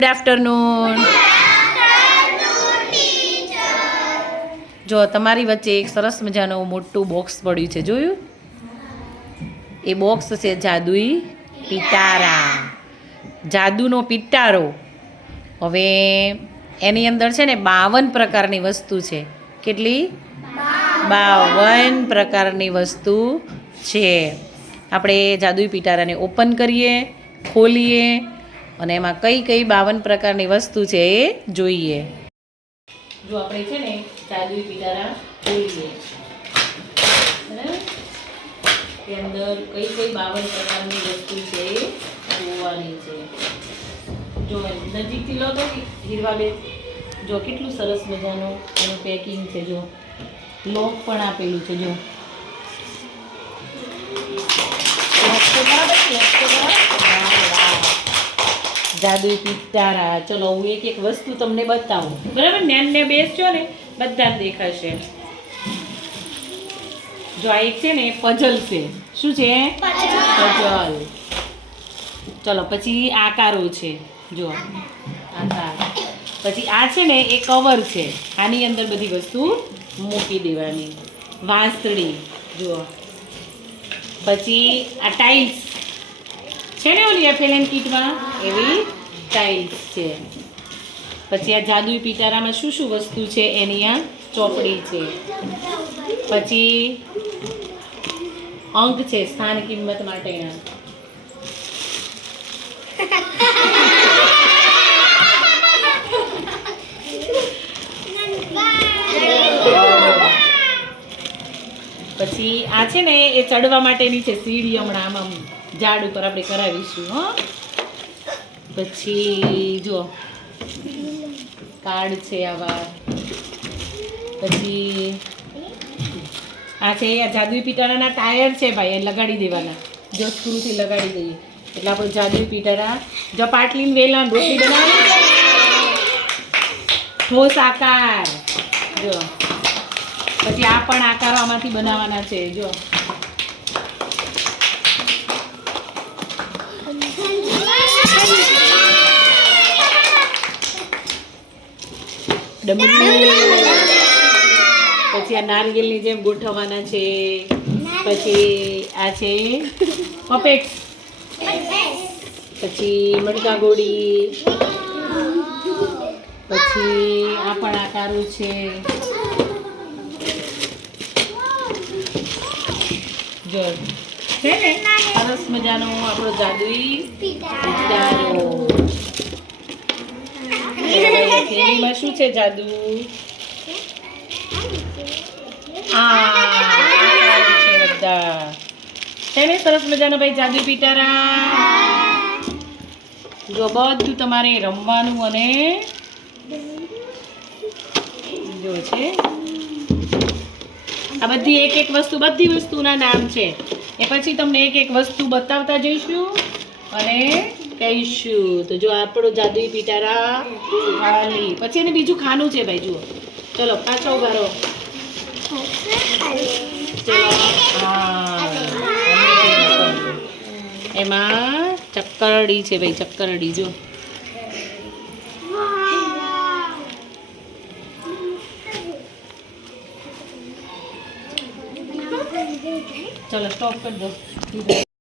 Good afternoon. જો તમારી વચ્ચે એક સરસ મજાનું મોટું બોક્સ પડ્યું છે, જોયું? એ બોક્સ છે જાદુઈ પિટારા, જાદુનો પિટારો. હવે એની અંદર છે ને 52 પ્રકારની વસ્તુ છે. કેટલી? 52 પ્રકારની વસ્તુ છે. આપણે જાદુઈ પિટારાને ઓપન કરીએ, ખોલીએ અને એમાં કઈ કઈ 52 પ્રકારની વસ્તુ છે એ જોઈએ. જો આપણે છે ને જાદુઈ પિટારા ખોલીએ, બરાબર? કે અંદર કઈ કઈ 52 પ્રકારની વસ્તુ છે એ જોવાની છે. જો નજીકથી લો તો હીરવાબેન, જો કેટલું સરસ મજાનું એનું પેકિંગ છે. જો લોક પણ આપેલું છે. જો જાદુઈ પિટારા. ચલો હું એક એક વસ્તુ તમને બતાવું, બરાબર? ને બેસજો ને બધા દેખાશે. જો આ એક છે ને પઝલ છે. શું છે? પઝલ. ચલો પછી આકારો છે. જો આકાર. પછી આ છે ને એ કવર છે. આની અંદર બધી વસ્તુ મૂકી દેવાની. વાંસળી. જો પછી આ ટાઇલ્સ છે ને, ઓલી એફએલએન કીટમાં એવી ટાઇલ્સ છે. પછી આ જાદુઈ પિટારામાં શું શું વસ્તુ છે એની આ ચોપડી છે. પછી અંક છે સ્થાન કિંમત માટેના. પછી આ છે ને એ ચડવા માટેની છે સીડી. હમણાં આમ ઝાડ ઉપર આપણે કરાવીશું. પછી જો કાર્ડ છે આવા. પછી આ છે આ જાદુઈ પિટારાના ટાયર છે ભાઈ, એ લગાડી દેવાના. જો સ્ક્રૂથી લગાડી દઈએ એટલે આપણું જાદુઈ પિટારા. જો પાટલીને વેલણ રોટલી બનાવવાની, ઠોસ આકાર. જો પછી આ પણ આકારો આમાંથી બનાવવાના છે. જો પછી આ નારિયેળની જેમ ગોઠવવાના છે. પછી આ છે પપેટ્સ. પછી મટકા ગોળી. પછી આ પણ આકારો છે. જો છે ને સરસ મજાનો આપણો જાદુઈ પિટારો. થેલીમાં શું છે જાદુ? છે ને સરસ મજાનો ભાઈ જાદુઈ પિટારા. જો બધું તમારે રમવાનું અને જો છે આ બધી એક એક વસ્તુ, બધી વસ્તુના નામ છે. એ પછી તમને એક એક વસ્તુ બતાવતા જઈશું અને કહીશું. તો જો આપણો જાદુઈ પિટારા ખાલી. પછી એને બીજું ખાનું છે ભાઈ. જુઓ, ચલો પાછો ઉભા રહો. એમાં ચક્કરડી છે ભાઈ, ચક્કરડી. જો ચલો સ્ટોપ કરી દો.